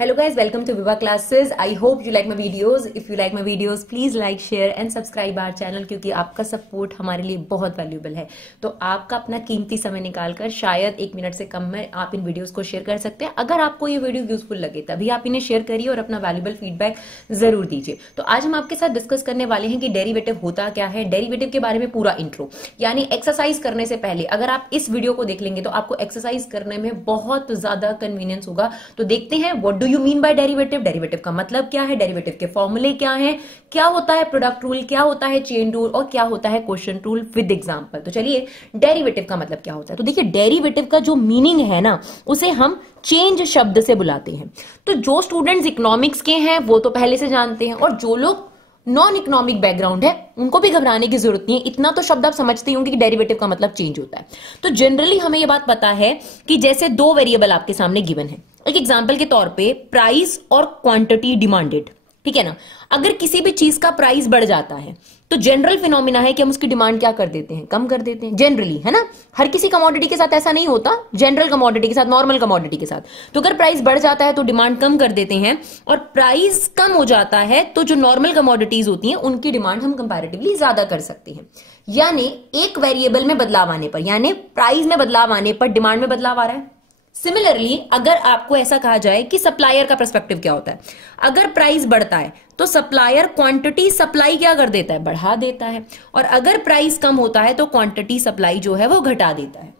Hello guys, welcome to Viva Classes. I hope you like my videos. If you like my videos, please like, share and subscribe our channel क्योंकि आपका support हमारे लिए बहुत valuable है। तो आपका अपना कीमती समय निकालकर शायद 1 मिनट से कम में आप इन वीडियोस को शेयर कर सकते हैं। अगर आपको ये वीडियो यूजफुल लगे तभी आप इन्हें शेयर करिए और अपना वैल्यूएबल फीडबैक जरूर दीजिए। तो आज हम आपके साथ डिस्कस करने वाले हैं कि डेरिवेटिव होता क्या है, डेरिवेटिव के बारे में पूरा इंट्रो, यानी एक्सरसाइज करने से पहले अगर आप इस वीडियो को देख लेंगे तो आपको एक्सरसाइज करने में बहुत ज्यादा कन्वीनियंस होगा। तो देखते हैं what do you mean by derivative, derivative का मतलब क्या है, डेरिवेटिव के फॉर्मूले क्या है, क्या होता है प्रोडक्ट रूल, क्या होता है चेन रूल और क्या होता है क्वेश्चन रूल विद एग्जांपल। तो चलिए डेरिवेटिव का मतलब क्या होता है। तो देखिए डेरिवेटिव का जो मीनिंग है ना उसे हम चेंज शब्द से बुलाते हैं। तो जो स्टूडेंट्स इकोनॉमिक्स के हैं वो तो पहले से जानते हैं और जो लोग नॉन इकोनॉमिक बैकग्राउंड है उनको भी घबराने की जरूरत नहीं है। इतना तो शब्द आप समझते होंगे कि डेरिवेटिव का मतलब चेंज होता है। तो जनरली हमें यह बात पता है कि जैसे दो वेरिएबल आपके सामने गिवन है, एक एग्जांपल के तौर पे प्राइस और क्वांटिटी डिमांडेड, ठीक है ना। अगर किसी भी चीज का प्राइस बढ़ जाता है तो जनरल फिनोमिना है कि हम उसकी डिमांड क्या कर देते हैं, कम कर देते हैं जनरली, है ना। हर किसी कमोडिटी के साथ ऐसा नहीं होता, जनरल कमोडिटी के साथ, नॉर्मल कमोडिटी के साथ। तो अगर प्राइस बढ़ जाता है तो डिमांड कम कर देते हैं और प्राइस कम हो जाता है तो जो नॉर्मल कमोडिटीज होती हैं उनकी डिमांड हम कंपैरेटिवली ज्यादा कर सकते हैं। यानी एक वेरिएबल में बदलाव आने पर, यानी प्राइस में बदलाव आने पर डिमांड में बदलाव आ रहा है। सिमिलरली अगर आपको ऐसा कहा जाए कि सप्लायर का पर्सपेक्टिव क्या होता है, अगर प्राइस बढ़ता है तो सप्लायर क्वांटिटी सप्लाई क्या कर देता है, बढ़ा देता है, और अगर प्राइस कम होता है तो क्वांटिटी सप्लाई जो है वो घटा देता है।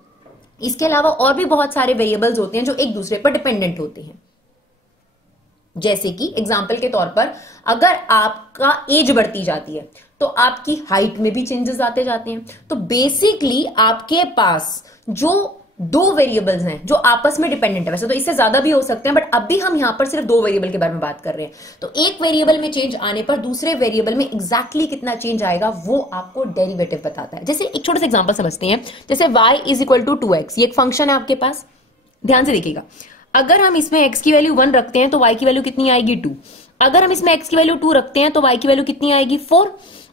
इसके अलावा और भी बहुत सारे वेरिएबल्स होते हैं जो एक दूसरे पर डिपेंडेंट होते हैं। जैसे कि एग्जाम्पल के तौर पर अगर आपका एज बढ़ती जाती है तो आपकी हाइट में भी चेंजेस आते जाते हैं। तो बेसिकली आपके पास जो दो वेरिएबल्स हैं जो आपस में डिपेंडेंट है, वैसे तो इससे ज्यादा भी हो सकते हैं बट अभी हम यहां पर सिर्फ दो वेरिएबल के बारे में बात कर रहे हैं। तो एक वेरिएबल में चेंज आने पर दूसरे वेरिएबल में एग्जैक्टली कितना चेंज आएगा वो आपको डेरिवेटिव बताता है। जैसे एक छोटा सा एग्जांपल समझते हैं, जैसे y is equal to 2x, ये एक फंक्शन है आपके पास, ध्यान से देखिएगा। अगर हम इसमें x की वैल्यू 1 रखते हैं तो y की वैल्यू कितनी आएगी 2। अगर हम इसमें x की वैल्यू 2 रखते हैं तो y की वैल्यू कितनी आएगी 4।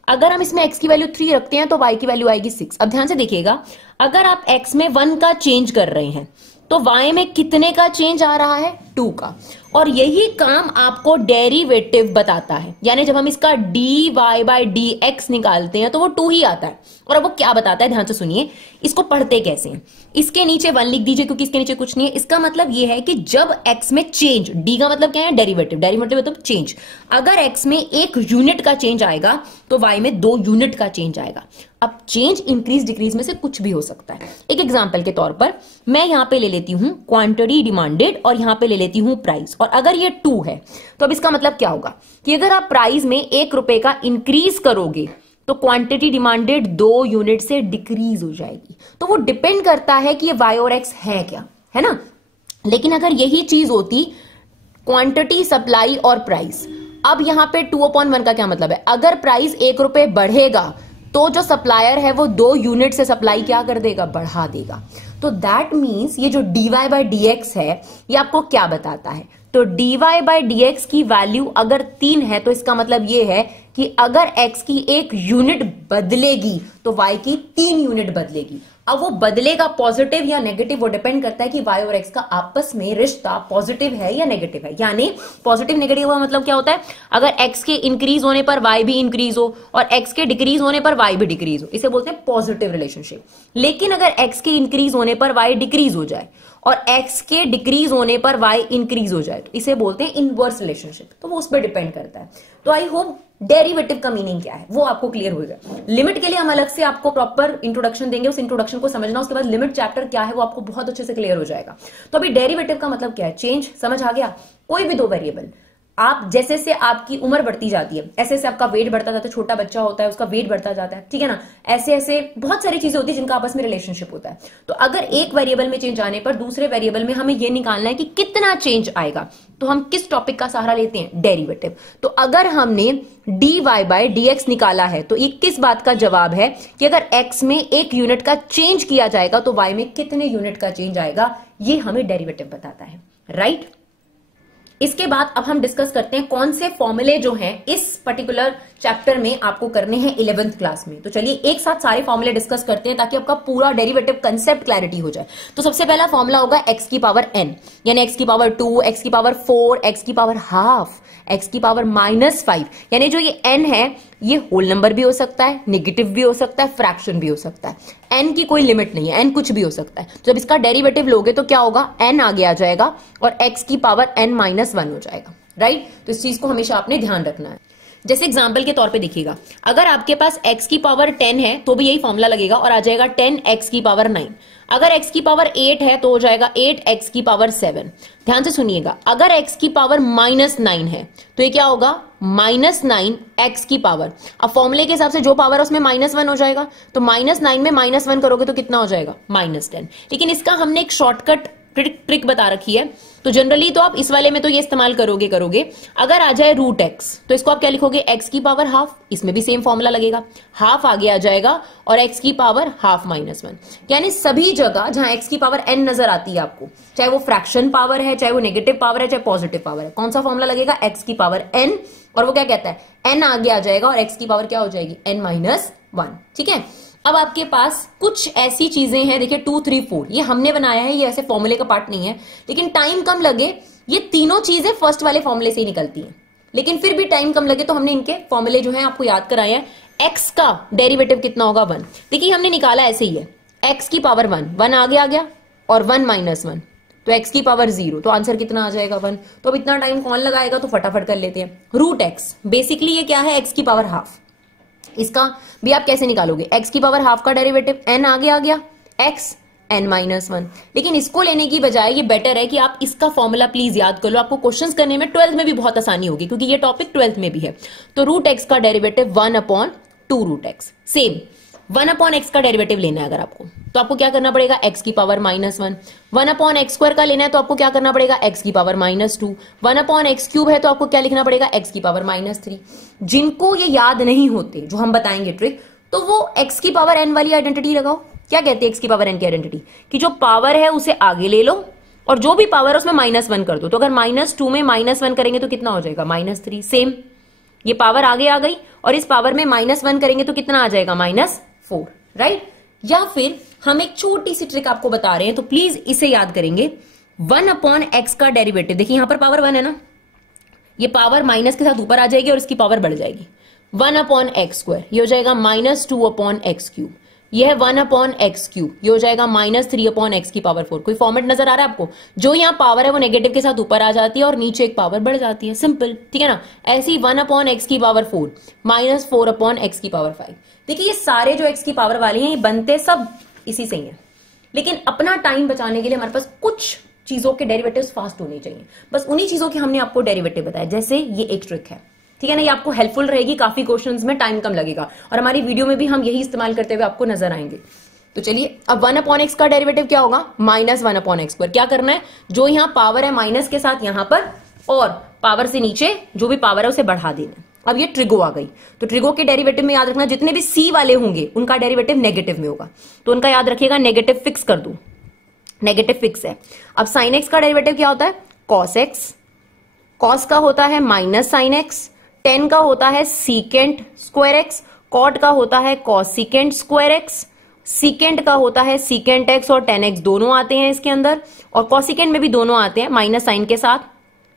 अगर हम इसमें x की वैल्यू 3 रखते हैं तो y की वैल्यू आएगी 6। अब ध्यान से देखिएगा, अगर आप x में 1 का चेंज कर रहे हैं तो y में कितने का चेंज आ रहा है, 2 का। और यही काम आपको डेरिवेटिव बताता है, यानी जब हम इसका dy बाय dx निकालते हैं तो वो 2 ही आता है। और अब वो क्या बताता है, ध्यान से सुनिए, इसको पढ़ते कैसे हैं। इसके नीचे 1 लिख दीजिए क्योंकि इसके नीचे कुछ नहीं है। इसका मतलब ये है कि जब x में चेंज, d का मतलब क्या है, डेरिवेटिव, डेरिवेटिव मतलब चेंज। अगर x में 1 यूनिट का चेंज आएगा तो y में 2 यूनिट का चेंज आएगा। अब चेंज इंक्रीज डिक्रीज में से कुछ भी हो सकता है। एक एग्जांपल के तौर पर मैं यहां पे ले लेती हूं क्वांटिटी डिमांडेड और यहां पे ले लेती हूं प्राइस, और अगर ये 2 है तो अब इसका मतलब क्या होगा कि अगर आप प्राइस में 1 रुपए का इंक्रीज करोगे तो क्वांटिटी डिमांडेड 2 यूनिट से डिक्रीज हो जाएगी। तो वो डिपेंड करता है कि ये y और x है क्या, है ना। लेकिन अगर यही चीज होती क्वांटिटी सप्लाई और प्राइस, अब यहां पे 2/1 का क्या मतलब है, अगर प्राइस 1 रुपए बढ़ेगा तो जो सप्लायर है वो 2 यूनिट से सप्लाई क्या कर देगा, बढ़ा देगा। तो दैट मीन्स ये जो dy बाय dx है ये आपको क्या बताता है, तो dy बाय dx की वैल्यू अगर 3 है तो इसका मतलब ये है कि अगर x की 1 यूनिट बदलेगी तो y की 3 यूनिट बदलेगी। अब वो बदलेगा पॉजिटिव या नेगेटिव, वो डिपेंड करता है कि y और x का आपस में रिश्ता पॉजिटिव है या नेगेटिव है। यानी पॉजिटिव नेगेटिव का मतलब क्या होता है, अगर x के इंक्रीज होने पर y भी इंक्रीज हो और x के डिक्रीज होने पर y भी डिक्रीज हो, इसे बोलते हैं पॉजिटिव रिलेशनशिप। लेकिन अगर x के इंक्रीज होने पर y डिक्रीज हो जाए और x के डिक्रीज होने पर y इंक्रीज हो जाए तो इसे बोलते हैं इनवर्स रिलेशनशिप। तो वो उस पर डिपेंड करता है। तो आई होप डेरिवेटिव का मीनिंग क्या है वो आपको क्लियर होगा। लिमिट के लिए हम अलग से आपको प्रॉपर इंट्रोडक्शन देंगे, उस इंट्रोडक्शन को समझना, उसके बाद लिमिट चैप्टर क्या है वो आपको बहुत अच्छे से क्लियर हो जाएगा। तो अभी डेरिवेटिव का मतलब क्या है, चेंज, समझ आ गया। कोई भी दो वेरिएबल, आप जैसे से आपकी उम्र बढ़ती जाती है ऐसे ऐसे आपका वेट बढ़ता जाता है, छोटा बच्चा होता है उसका वेट बढ़ता जाता है, ठीक है ना। ऐसे ऐसे बहुत सारी चीजें होती है जिनका आपस में रिलेशनशिप होता है। तो अगर एक वेरिएबल में चेंज आने पर दूसरे वेरिएबल में हमें यह निकालना है कि कितना चेंज आएगा, तो हम किस टॉपिक का सहारा लेते हैं, डेरिवेटिव। तो अगर हमने dy बाय dx निकाला है तो ये किस बात का जवाब है कि अगर x में 1 यूनिट का चेंज किया जाएगा तो y में कितने यूनिट का चेंज आएगा, ये हमें डेरिवेटिव बताता है, राइट। इसके बाद अब हम डिस्कस करते हैं कौन से फॉर्मूले जो हैं इस पर्टिकुलर चैप्टर में आपको करने हैं 11th क्लास में। तो चलिए एक साथ सारे फॉर्मूले डिस्कस करते हैं ताकि आपका पूरा डेरिवेटिव कंसेप्ट क्लैरिटी हो जाए। तो सबसे पहला फॉर्मूला होगा x की पावर n, यानी x की पावर 2, x की पावर 4, x की पावर हाफ, x की पावर -5, यानी जो ये n है ये होल नंबर भी हो सकता है, नेगेटिव भी हो सकता है, फ्रैक्शन भी हो सकता है। n की कोई लिमिट नहीं है, n कुछ भी हो सकता है। तो जब इसका डेरिवेटिव लोगे तो क्या होगा, n आगे आ जाएगा और x की पावर n-1 हो जाएगा, राइट। तो इस चीज को हमेशा आपने ध्यान रखना है। जैसे एग्जाम्पल के तौर पे देखिएगा, अगर आपके पास x की पावर 10 है तो भी यही फॉर्मूला लगेगा और आ जाएगा 10x की पावर 9। अगर x की पावर 8 है तो हो जाएगा 8x की पावर 7। ध्यान से सुनिएगा, अगर x की पावर -9 है तो ये क्या होगा, -9x की पावर। अब फॉर्मूले के हिसाब से जो पावर है उसमें -1 हो जाएगा, तो -9 में -1 करोगे तो कितना हो जाएगा, -10। लेकिन इसका हमने एक शॉर्टकट ट्रिक बता रखी है, तो जनरली तो आप इस वाले में तो ये इस्तेमाल करोगे। अगर आ जाए √x तो इसको आप क्या लिखोगे, x की पावर हाफ, इसमें भी सेम फॉर्मूला लगेगा, हाफ आगे आ जाएगा और x की पावर हाफ -1। यानी सभी जगह जहां x की पावर n नजर आती है आपको, चाहे वो फ्रैक्शन पावर है, चाहे वो नेगेटिव पावर है, चाहे पॉजिटिव पावर है, कौन सा फॉर्मूला लगेगा, x की पावर n, और वो क्या कहता है, n आगे आ जाएगा और x की पावर क्या हो जाएगी, n-1। ठीक है। अब आपके पास कुछ ऐसी चीजें हैं, देखिए 2, 3, 4 ये हमने बनाया है, ये ऐसे फॉर्मूले का पार्ट नहीं है, लेकिन टाइम कम लगे, ये तीनों चीजें फर्स्ट वाले फॉर्मूले से ही निकलती हैं, लेकिन फिर भी टाइम कम लगे तो हमने इनके फॉर्मूले जो हैं आपको याद कराए हैं। x का डेरिवेटिव कितना होगा, 1। देखिए हमने निकाला ऐसे ही है, x की पावर 1 आगे आ गया और 1-1 तो x की पावर 0, तो आंसर कितना आ जाएगा, 1। तो अब इतना टाइम कौन लगाएगा, तो फटाफट कर लेते हैं। √x बेसिकली ये क्या है, x की पावर हाफ। इसका भी आप कैसे निकालोगे, x की पावर हाफ का डेरिवेटिव, n आगे आ गया, x n-1। लेकिन इसको लेने की बजाय ये बेटर है कि आप इसका फॉर्मूला प्लीज याद कर लो, आपको क्वेश्चंस करने में 12th में भी बहुत आसानी होगी, क्योंकि ये टॉपिक 12th में भी है। तो √x का डेरिवेटिव 1/2√x, सेम 1/x का डेरिवेटिव लेना है अगर आपको, तो आपको क्या करना पड़ेगा, x की पावर -1। 1/x² का लेना है तो आपको क्या करना पड़ेगा, x की पावर -2। 1/x³ है तो आपको क्या लिखना पड़ेगा, x की पावर -3। जिनको ये याद नहीं होते, जो हम बताएंगे ट्रिक, तो वो x की पावर n वाली आइडेंटिटी लगाओ। क्या कहते हैं x की पावर n की आइडेंटिटी, कि जो पावर है उसे आगे ले लो और जो भी पावर है उसमें -1 कर दो। तो अगर -2 में -1 करेंगे तो कितना हो जाएगा, -3। सेम ये पावर आगे आ गई और इस पावर में -1 करेंगे तो कितना आ जाएगा, -4, राइट। या फिर हम एक छोटी सी ट्रिक आपको बता रहे हैं, तो प्लीज इसे याद करेंगे। 1/x का डेरिवेटिव, देखिए यहां पर पावर 1 है ना, ये पावर माइनस के साथ ऊपर आ जाएगी और इसकी पावर बढ़ जाएगी। 1/x², ये हो जाएगा -2/x³। ये है 1/x³, ये हो जाएगा -3/x की पावर 4। कोई फॉर्मेट नजर आ रहा है आपको, जो यहाँ पावर है वो नेगेटिव के साथ ऊपर आ जाती है और नीचे एक पावर बढ़ जाती है, सिंपल, ठीक है ना। ऐसी 1/x की पावर 4 -4/x की पावर 5। देखिए ये सारे जो x की पावर वाले हैं ये बनते सब इसी से ही है, लेकिन अपना टाइम बचाने के लिए हमारे पास कुछ चीजों के डेरिवेटिव्स फास्ट होने चाहिए, बस उन्हीं चीजों के हमने आपको डेरिवेटिव बताया। जैसे ये एक ट्रिक है, ठीक है ना, ये आपको हेल्पफुल रहेगी, काफी क्वेश्चंस में टाइम कम लगेगा और हमारी वीडियो में भी हम यही इस्तेमाल करते हुए आपको नजर आएंगे। तो चलिए अब 1/x का डेरिवेटिव क्या होगा, -1/x²। क्या करना है, जो यहाँ पावर है माइनस के साथ यहां पर और पावर से नीचे जो भी पावर है उसे बढ़ा देना। अब ये ट्रिगो आ गई, तो ट्रिगो के डेरिवेटिव में याद रखना जितने भी c वाले होंगे उनका डेरिवेटिव नेगेटिव में होगा, तो उनका याद रखिएगा, नेगेटिव फिक्स कर दो, नेगेटिव फिक्स है। अब sin x का डेरिवेटिव क्या होता है, cos x, cos का होता है -sin x, tan का होता है secant square x, cot का होता है cosecant square x, secant का होता है secant x और tan x दोनों आते हैं इसके अंदर, और cosecant में भी दोनों आते हैं माइनस साइन के साथ,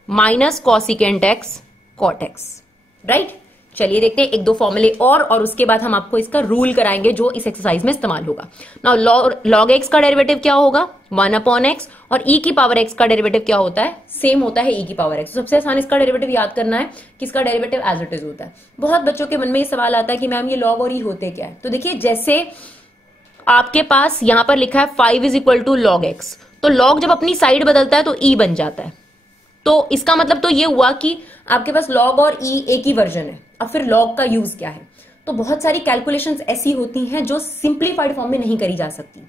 minus cosecant x cot x, right. चलिए देखते हैं एक दो फॉर्मूले और उसके बाद हम आपको इसका रूल कराएंगे जो इस एक्सरसाइज में इस्तेमाल होगा। नाउ log x का डेरिवेटिव क्या होगा, 1/x, और e की पावर x का डेरिवेटिव क्या होता है, सेम होता है e की पावर x। सबसे आसान इसका डेरिवेटिव याद करना है कि इसका डेरिवेटिव एज इट इज होता है। बहुत बच्चों के मन में ये सवाल आता है कि मैम ये log और e होते क्या है। तो देखिए जैसे आपके पास यहां पर लिखा है 5 = log x, तो log जब अपनी साइड बदलता है तो e बन जाता है, तो इसका मतलब तो ये हुआ कि आपके पास log और e एक ही वर्जन है। अब फिर log का यूज क्या है, तो बहुत सारी कैलकुलेशंस ऐसी होती हैं जो सिंप्लीफाइड फॉर्म में नहीं करी जा सकती,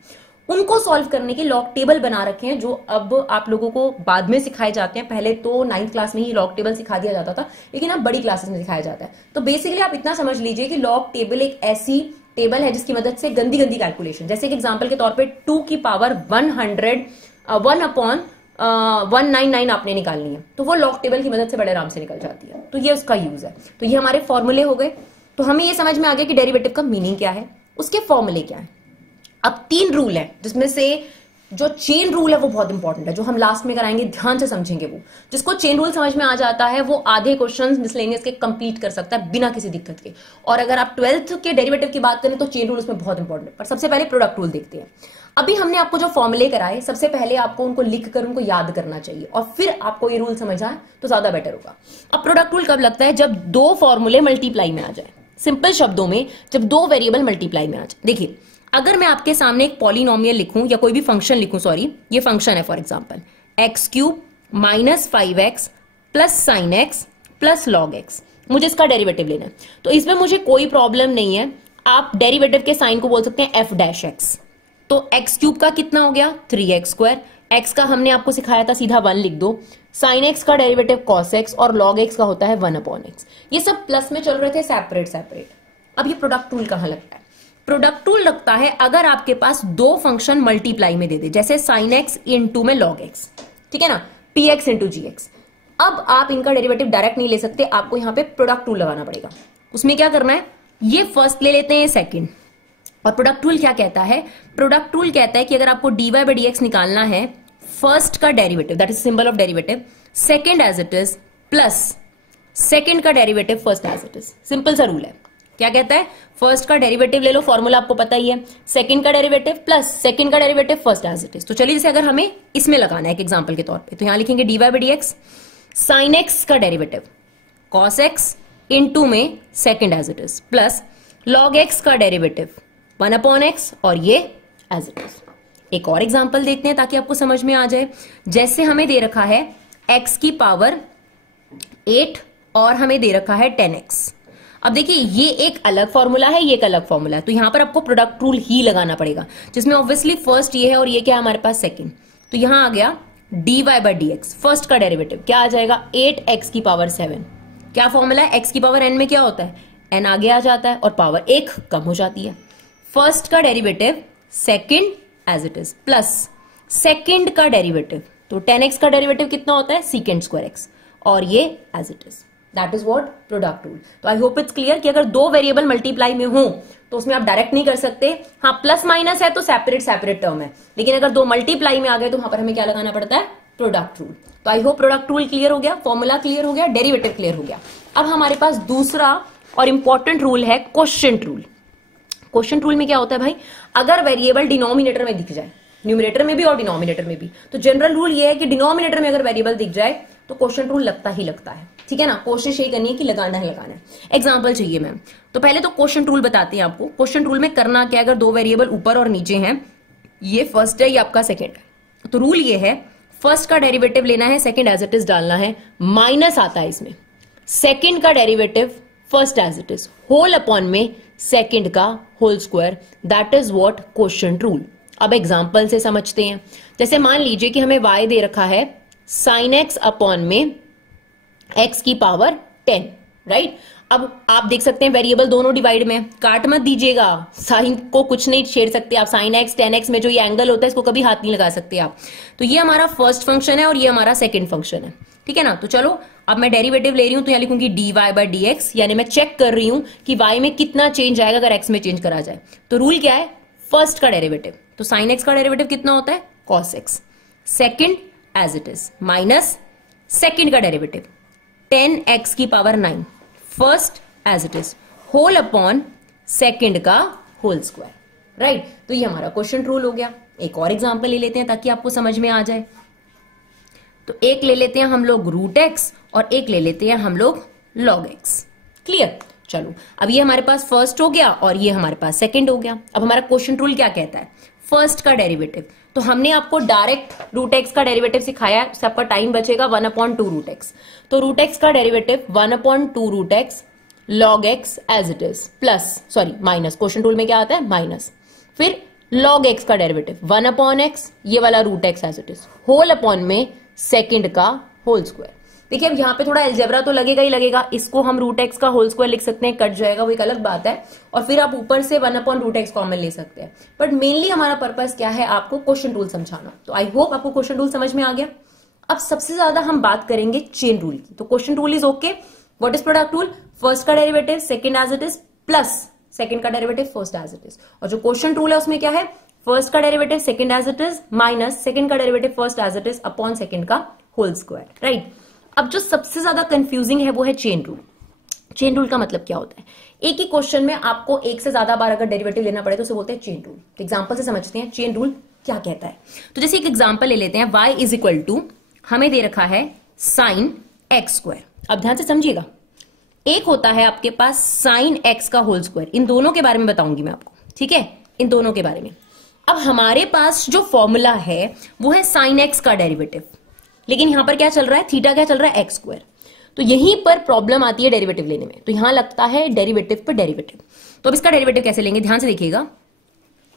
उनको सॉल्व करने के लॉग टेबल बना रखे हैं जो अब आप लोगों को बाद में सिखाए जाते हैं। पहले तो 9th क्लास में ही लॉग टेबल सिखा दिया जाता था, लेकिन अब बड़ी क्लासेस में सिखाया जाता है। तो बेसिकली आप इतना समझ लीजिए कि लॉग टेबल एक ऐसी टेबल है जिसकी मदद से गंदी गंदी कैलकुलेशन, जैसे कि एग्जाम्पल के तौर पर 2 की पावर 100 1/2 199 आपने निकालनी है, तो वो लॉग टेबल की मदद से बड़े आराम से निकल जाती है। तो ये उसका यूज है। तो ये हमारे फॉर्मूले हो गए। तो हमें ये समझ में आ गया कि डेरिवेटिव का मीनिंग क्या है, उसके फॉर्मूले क्या है। अब 3 रूल है, जिसमें से जो चेन रूल है वो बहुत इंपॉर्टेंट है, जो हम लास्ट में कराएंगे, ध्यान से समझेंगे। वो जिसको चेन रूल समझ में आ जाता है वो आधे क्वेश्चंस मिसलेनियस के कंप्लीट कर सकता है बिना किसी दिक्कत के। और अगर आप 12th के डेरिवेटिव की बात करें तो चेन रूल उसमें बहुत इंपॉर्टेंट है। पर सबसे पहले प्रोडक्ट रूल देखते हैं। अभी हमने आपको जो फॉर्मूले कराए, सबसे पहले आपको उनको लिख कर उनको याद करना चाहिए और फिर आपको ये रूल समझ आए तो ज्यादा बेटर होगा। अब प्रोडक्ट रूल कब लगता है? जब 2 फॉर्मूले मल्टीप्लाई में आ जाए। सिंपल शब्दों में, जब 2 वेरिएबल मल्टीप्लाई में आ जाए। देखिए, अगर मैं आपके सामने एक पॉलिनोमियल लिखूं या कोई भी फंक्शन लिखूं, सॉरी ये फंक्शन है, for example x³ minus 5x plus sine x plus log x, मुझे इसका डेरिवेटिव लेना है। तो इसमें मुझे कोई प्रॉब्लम नहीं है, आप डेरिवेटिव के साइन को बोल सकते हैं f'(x). तो x³ का कितना हो गया? 3x²। x का हमने आपको सिखाया था सीधा 1 लिख दो। साइन एक्स का डेरिवेटिव cos x और log x का होता है 1/x। ये सब प्लस में चल रहे थे सेपरेट। अब ये प्रोडक्ट रूल कहां लगता है? प्रोडक्ट रूल लगता है अगर आपके पास 2 फंक्शन मल्टीप्लाई में दे दे, जैसे साइन एक्स इंटू में लॉग एक्स, ठीक है ना, px इंटू gx। अब आप इनका डेरिवेटिव डायरेक्ट नहीं ले सकते, आपको यहां पे प्रोडक्ट रूल लगाना पड़ेगा। उसमें क्या करना है, ये फर्स्ट ले लेते हैं, सेकंड। और प्रोडक्ट रूल क्या कहता है? प्रोडक्ट रूल कहता है कि अगर आपको dy/dx निकालना है, फर्स्ट का derivative, that is symbol of derivative, second as it is plus second का derivative first as it is. Simple सा रूल है। क्या कहता है? फर्स्ट का डेरिवेटिव ले लो, फॉर्मूला आपको पता ही है, सेकंड का डेरिवेटिव प्लस सेकंड का derivative first as it is. तो चलिए, जैसे अगर हमें इसमें लगाना है एक एग्जांपल के तौर पे, तो यहां लिखेंगे dy/dx, साइन एक्स का डेरिवेटिव cos x इंटू में second as it is plus log x का डेरिवेटिव 1/x और ये एज इट इज। एक और एग्जांपल देखते हैं ताकि आपको समझ में आ जाए। जैसे हमें दे रखा है x की पावर 8 और हमें दे रखा है 10x। अब देखिए, ये एक अलग फॉर्मूला है, ये एक अलग फॉर्मूला है, तो यहां पर आपको प्रोडक्ट रूल ही लगाना पड़ेगा, जिसमें ऑब्वियसली फर्स्ट ये है और ये क्या है हमारे पास सेकंड। तो यहां आ गया dy/dx, फर्स्ट का डेरिवेटिव क्या आ जाएगा? 8x की पावर 7। क्या फॉर्मूला है? x की पावर n में क्या होता है? n आगे आ जाता है और पावर 1 कम हो जाती है। फर्स्ट का derivative second as it is plus second का डेरिवेटिव, तो 10x का डेरिवेटिव कितना होता है? sec² x और ये as it is. That is what product rule. तो आई होप इट्स क्लियर कि अगर 2 वेरिएबल मल्टीप्लाई में हो तो उसमें आप डायरेक्ट नहीं कर सकते। हाँ, प्लस माइनस है तो सेपरेट टर्म है, लेकिन अगर 2 मल्टीप्लाई में आ गए तो वहां पर हमें क्या लगाना पड़ता है? Product rule. तो I hope product rule clear हो गया, फॉर्मूला क्लियर हो गया, डेरिवेटिव क्लियर हो गया। अब हमारे पास दूसरा और इंपॉर्टेंट रूल है क्वोशिएंट रूल। क्वोशिएंट रूल में क्या होता है भाई? अगर वेरिएबल डिनोमिनेटर में दिख जाए, न्यूमरेटर में भी और डिनोमिनेटर में भी, तो जनरल रूल ये है कि डिनोमिनेटर में अगर वेरिएबल दिख जाए तो क्वोशिएंट रूल लगता ही लगता है, ठीक है ना। कोशिश यही करनी है कि लगाना है। एग्जांपल चाहिए मैम, तो पहले तो क्वोशिएंट रूल बताते हैं आपको। क्वोशिएंट रूल में करना क्या? अगर 2 वेरिएबल ऊपर और नीचे हैं, ये फर्स्ट है, ये आपका सेकंड है, तो रूल ये है फर्स्ट का डेरिवेटिव लेना है, सेकंड एज इट इज डालना है, माइनस आता है इसमें, सेकंड का derivative first as it is, whole upon में सेकंड का whole square. That is what quotient rule. अब एग्जांपल से समझते हैं। जैसे मान लीजिए कि हमें y दे रखा है साइन एक्स अपॉन में x की पावर 10, राइट। अब आप देख सकते हैं वेरिएबल दोनों डिवाइड में, काट मत दीजिएगा, साइन को कुछ नहीं छेड़ सकते आप। साइन एक्स 10x में जो ये एंगल होता है इसको कभी हाथ नहीं लगा सकते आप। तो ये हमारा फर्स्ट फंक्शन है और ये हमारा सेकंड फंक्शन है, ठीक है ना। तो चलो अब मैं डेरिवेटिव ले रही हूं, तो यहां लिखूंगी dy/dx, यानी मैं चेक कर रही हूं कि y में कितना चेंज आएगा अगर x में चेंज करा जाए। तो रूल क्या है? फर्स्ट का डेरिवेटिव, तो साइन एक्स का डेरिवेटिव कितना होता है? cos x, second as it is minus second का डेरिवेटिव 10x की power 9, first as it is, whole upon second का होल स्क्वायर, राइट। तो ये हमारा क्वोशिएंट रूल हो गया। एक और एग्जांपल ले लेते हैं ताकि आपको समझ में आ जाए। तो एक ले लेते हैं हम लोग √x और एक ले लेते हैं हम लोग log x। क्लियर? चलो, अब ये हमारे पास फर्स्ट हो गया और ये हमारे पास सेकंड हो गया। अब हमारा क्वोशिएंट रूल क्या कहता है? फर्स्ट का डेरिवेटिव, तो हमने आपको डायरेक्ट √x का डेरिवेटिव सिखाया, उससे आपका टाइम बचेगा 1/2 √x। तो √x का derivative 1/2 √x log x as it is plus, sorry minus, quotient rule में क्या आता है? माइनस, फिर log x का डेरिवेटिव 1/x, ये वाला √x as it is, whole upon में सेकंड का होल स्क्वायर। देखिए अब यहाँ पे थोड़ा एल्जेब्रा तो लगेगा ही लगेगा, इसको हम रूट एक्स का होल स्क्वायर लिख सकते हैं, कट जाएगा, वो एक अलग बात है, और फिर आप ऊपर से 1/√x कॉमन ले सकते हैं। बट मेनली हमारा पर्पस क्या है, आपको क्वेश्चन रूल समझाना। तो आई होप आपको क्वेश्चन रूल समझ में आ गया। अब सबसे ज्यादा हम बात करेंगे चेन रूल की। तो question rule is okay, what is product rule, first का derivative second as it is plus second का derivative first as it is. और जो क्वेश्चन रूल है उसमें क्या है, फर्स्ट का derivative second as it is minus second का derivative first as it is upon second का होल स्क्वायर, राइट। अब जो सबसे ज्यादा कंफ्यूजिंग है वो है चेन रूल। चेन रूल का मतलब क्या होता है, एक ही क्वेश्चन में आपको एक से ज्यादा बार अगर डेरिवेटिव लेना पड़े तो उसे बोलते हैं चेन रूल। तो एग्जांपल से समझते हैं चेन रूल क्या कहता है। तो जैसे एक एग्जांपल ले लेते हैं, y इज इक्वल टू हमें दे रखा है साइन एक्स स्क्वायर। अब ध्यान से समझिएगा, एक होता है आपके पास साइन एक्स का होल स्क्वायर, इन दोनों के बारे में बताऊंगी मैं आपको, ठीक है, इन दोनों के बारे में। अब हमारे पास जो फॉर्मूला है वो है साइन एक्स का डेरिवेटिव, लेकिन यहां पर क्या चल रहा है, थीटा क्या चल रहा है, एक्स स्क्वायर। तो यहीं पर प्रॉब्लम आती है डेरिवेटिव लेने में, तो यहां लगता है डेरिवेटिव पर डेरिवेटिव। तो अब इसका डेरिवेटिव कैसे लेंगे, ध्यान से देखिएगा।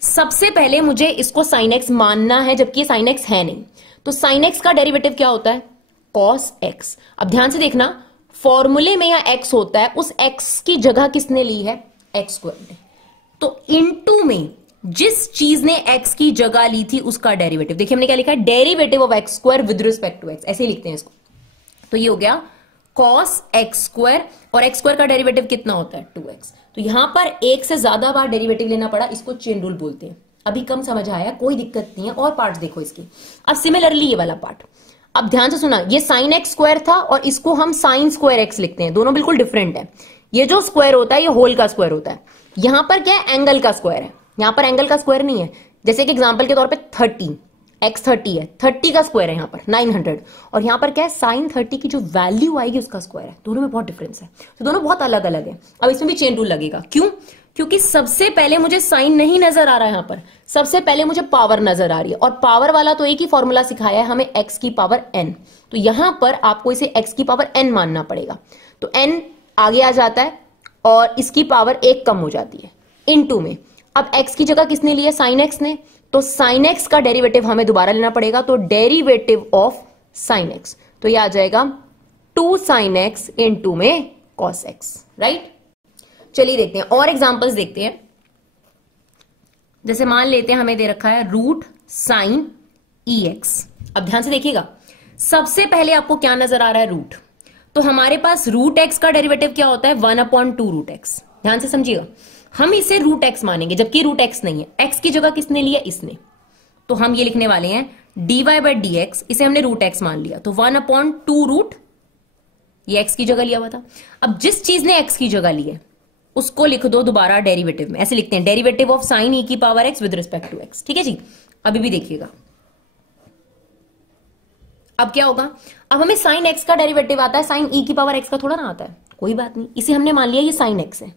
सबसे पहले मुझे इसको साइन एक्स मानना है, जबकि ये साइन एक्स है नहीं। तो साइन एक्स का डेरिवेटिव क्या होता है, कॉस एक्स। अब ध्यान से देखना, फॉर्मूले में या एक्स होता है, उस एक्स की जगह किसने ली है, एक्स स्क्वायर ने। तो इनटू में जिस चीज ने एक्स की जगह ली थी उसका डेरिवेटिव, देखिए हमने क्या लिखा है, derivative of x square with respect to x, ऐसे ही लिखते हैं इसको। तो ये हो गया कॉस एक्स स्क्वायर, और एक्स स्क्वायर का डेरिवेटिव कितना होता है, 2x। तो यहां पर एक से ज्यादा बार डेरिवेटिव लेना पड़ा, इसको चेन रूल बोलते हैं। अभी कम समझ आया, कोई दिक्कत नहीं है, और पार्ट देखो इसके। अब सिमिलरली ये वाला पार्ट, अब ध्यान से सुना, ये साइन एक्स स्क्वायर था और इसको हम साइन स्क्वायर एक्स लिखते हैं, दोनों बिल्कुल डिफरेंट है। ये जो स्क्वायर होता है ये होल का स्क्वायर होता है, यहां पर क्या है, एंगल का स्क्वायर है, यहां पर एंगल का स्क्वायर नहीं है। जैसे कि एग्जांपल के तौर पे 30 x 30 है, 30 का स्क्वायर है यहाँ पर 900, और यहाँ पर क्या है, साइन 30 की जो वैल्यू आएगी उसका स्क्वायर है। दोनों में बहुत डिफरेंस है, तो दोनों बहुत अलग अलग है। अब इसमें भी चेन रूल लगेगा, क्यों, क्योंकि सबसे पहले मुझे साइन नहीं नजर आ रहा है, यहाँ पर सबसे पहले मुझे पावर नजर आ रही है, और पावर वाला तो एक ही फॉर्मूला सिखाया है हमें, x की पावर n। तो यहां पर आपको इसे x की पावर n मानना पड़ेगा। तो n आगे आ जाता है और इसकी पावर 1 कम हो जाती है इनटू में। अब x की जगह किसने ली है, साइन x ने, तो साइन x का डेरिवेटिव हमें दोबारा लेना पड़ेगा। तो डेरिवेटिव ऑफ साइन x, तो ये आ जाएगा 2 साइन x इनटू में cos x, राइट। चलिए देखते हैं और एग्जांपल्स देखते हैं। जैसे मान लेते हैं हमें दे रखा है रूट साइन EX। अब ध्यान से देखिएगा, सबसे पहले आपको क्या नजर आ रहा है, रूट। तो हमारे पास रूट एक्स का डेरिवेटिव क्या होता है, 1/2 रूट एक्स। ध्यान से समझिएगा, हम इसे रूट एक्स मानेंगे, जबकि रूट एक्स नहीं है। एक्स की जगह किसने लिया, इसने। तो हम ये लिखने वाले हैं dy/dx, इसे हमने रूट एक्स मान लिया, तो 1/2 रूट, ये एक्स की जगह लिया हुआ था। अब जिस चीज ने एक्स की जगह ली है उसको लिख दो दोबारा डेरिवेटिव में, ऐसे लिखते हैं डेरिवेटिव ऑफ साइन e की power x with respect to x, ठीक है जी। अभी भी देखिएगा, अब क्या होगा, अब हमें साइन x का डेरिवेटिव आता है, साइन e की पावर x का थोड़ा ना आता है, कोई बात नहीं, इसे हमने मान लिया ये साइन x है।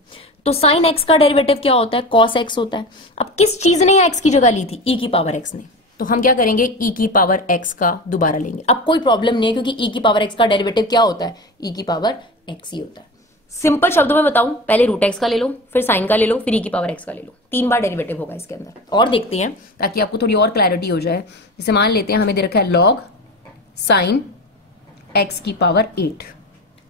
तो साइन x का डेरिवेटिव क्या होता है, cos x होता है। अब किस चीज ने x की जगह ली थी, e की पावर x ने, तो हम क्या करेंगे, e की पावर x का दोबारा लेंगे। अब कोई प्रॉब्लम नहीं है, क्योंकि e की पावर x का डेरिवेटिव क्या होता है, e की पावर x ही होता है। सिंपल शब्दों में बताऊं, पहले रूट एक्स का ले लो, फिर साइन का ले लो, फिर e की पावर x का ले लो, 3 बार डेरिवेटिव होगा इसके अंदर। और देखते हैं ताकि आपको थोड़ी और क्लैरिटी हो जाए। जैसे मान लेते हैं हमें दे रखा है log साइन x की पावर 8।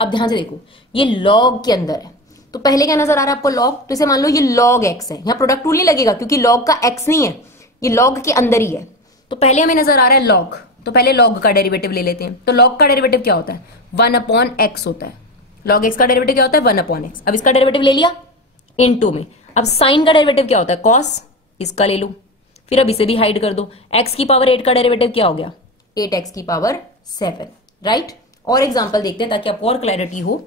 अब ध्यान से देखो, ये log के अंदर है, तो पहले क्या नजर आ रहा है आपको, log। तो इसे मान लो ये log x है, यहां प्रोडक्ट रूल नहीं लगेगा क्योंकि log का x नहीं है, ये log के अंदर ही है। तो पहले हमें नजर आ रहा है log, तो पहले log का डेरिवेटिव ले लेते हैं। तो log का डेरिवेटिव क्या होता है, 1/x होता है। log x का डेरिवेटिव क्या होता है, 1/x। अब इसका डेरिवेटिव ले लिया इनटू में। अब साइन का डेरिवेटिव क्या होता है, cos, इसका ले लो, फिर अब इसे भी हाइड कर दो। x की पावर 8 का डेरिवेटिव क्या हो गया, 8x की पावर 7, राइट। और एग्जांपल देखते हैं ताकि आपको और क्लैरिटी हो।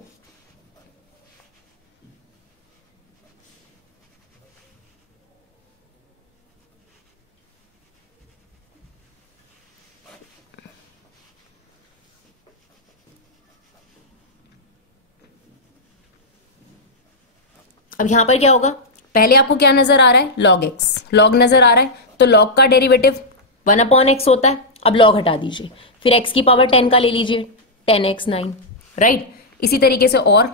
अब यहां पर क्या होगा, पहले आपको क्या नजर आ रहा है, log x, log नजर आ रहा है, तो log का डेरिवेटिव 1/x होता है। अब log हटा दीजिए, फिर x की पावर 10 का ले लीजिए, 10x 9, राइट। इसी तरीके से और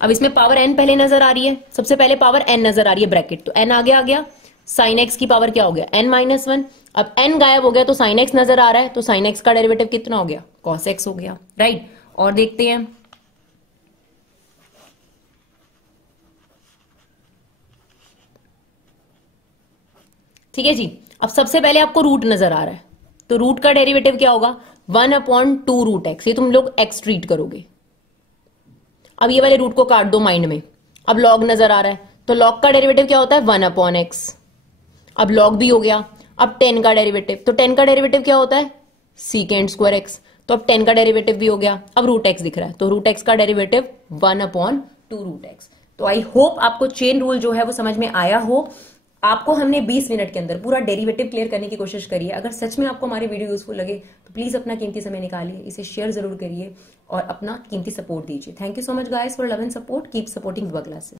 अब इसमें पावर n पहले नजर आ रही है, सबसे पहले पावर n नजर आ रही है ब्रैकेट, तो n आगे आ गया, साइन x की पावर क्या हो गया, n-1। अब n गायब हो गया तो साइन x नजर आ रहा है, तो साइन x का डेरिवेटिव कितना हो गया, cos x हो गया, राइट। और देखते हैं, ठीक है जी। अब सबसे पहले आपको रूट नजर आ रहा है, तो रूट का डेरिवेटिव क्या होगा, 1/2 रूट एक्स, ये तुम लोग x ट्रीट करोगे। अब ये वाले रूट को काट दो माइंड में। अब लॉग नजर आ रहा है, तो लॉग का डेरिवेटिव क्या होता है, 1/x। अब लॉग भी हो गया। अब 10 का डेरिवेटिव, तो 10 का डेरिवेटिव क्या होता है, सीकेंड स्क्वायर एक्स, तो अब 10 का डेरिवेटिव भी हो गया। अब रूट एक्स दिख रहा है, तो रूट एक्स का डेरिवेटिव 1/2 रूट एक्स। तो आई होप आपको चेन रूल जो है वो समझ में आया हो। आपको हमने 20 मिनट के अंदर पूरा डेरिवेटिव क्लियर करने की कोशिश करी है। अगर सच में आपको हमारी वीडियो यूजफुल लगे तो प्लीज अपना कीमती समय निकालिए, इसे शेयर जरूर करिए और अपना कीमती सपोर्ट दीजिए। Thank you so much guys for love and support. Keep supporting the classes.